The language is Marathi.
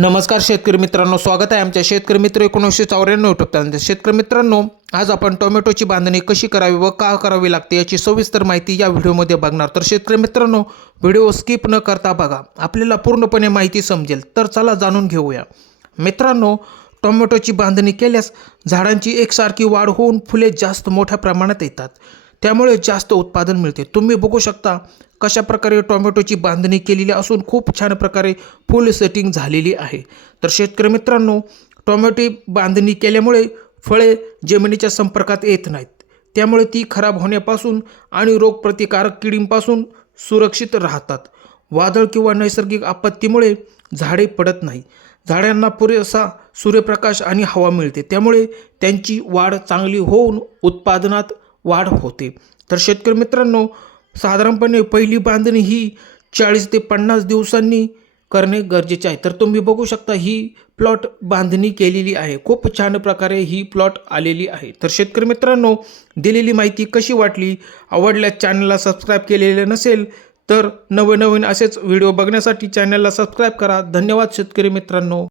नमस्कार शेतकरी मित्रांनो स्वागत आहे आमच्या शेतकरी मित्र एकोणीसशे चौऱ्याण्णव युट्यूब चॅनल शेतकरी मित्रांनो आज आपण टोमॅटोची बांधणी कशी करावी व का करावी लागते याची सविस्तर माहिती या व्हिडिओमध्ये बघणार. तर शेतकरी मित्रांनो व्हिडिओ स्किप न करता बघा. आपल्याला पूर्णपणे माहिती समजेल. तर चला जाणून घेऊया. मित्रांनो टोमॅटोची बांधणी केल्यास झाडांची एकसारखी वाढ होऊन फुले जास्त मोठ्या प्रमाणात येतात. त्यामुळे जास्त उत्पादन मिळते. तुम्ही बघू शकता कशा प्रकारे टोमॅटोची बांधणी केलेली असून खूप छान प्रकारे फुल सेटिंग झालेली आहे. तर शेतकरी मित्रांनो टोमॅटो बांधणी केल्यामुळे फळे जमिनीच्या संपर्कात येत नाहीत. त्यामुळे ती खराब होण्यापासून आणि रोगप्रतिकारक किडींपासून सुरक्षित राहतात. वादळ किंवा नैसर्गिक आपत्तीमुळे झाडे पडत नाही. झाडांना पुरेसा सूर्यप्रकाश आणि हवा मिळते. त्यामुळे त्यांची वाढ चांगली होऊन उत्पादनात वाढ होते. तर शेतकरी मित्रांनो साधारणपणे पहिली बांधणी ही चाळीस ते पन्नास दिवसांनी करणे गरजेचे आहे. तर तुम्ही बघू शकता ही प्लॉट बांधणी केलेली आहे. खूप छान प्रकारे ही प्लॉट आलेली आहे. तर शेतकरी मित्रांनो दिलेली माहिती कशी वाटली? आवडल्यास चॅनलला सबस्क्राईब केलेले नसेल तर नवनवीन असेच व्हिडिओ बघण्यासाठी चॅनलला सबस्क्राईब करा. धन्यवाद शेतकरी मित्रांनो.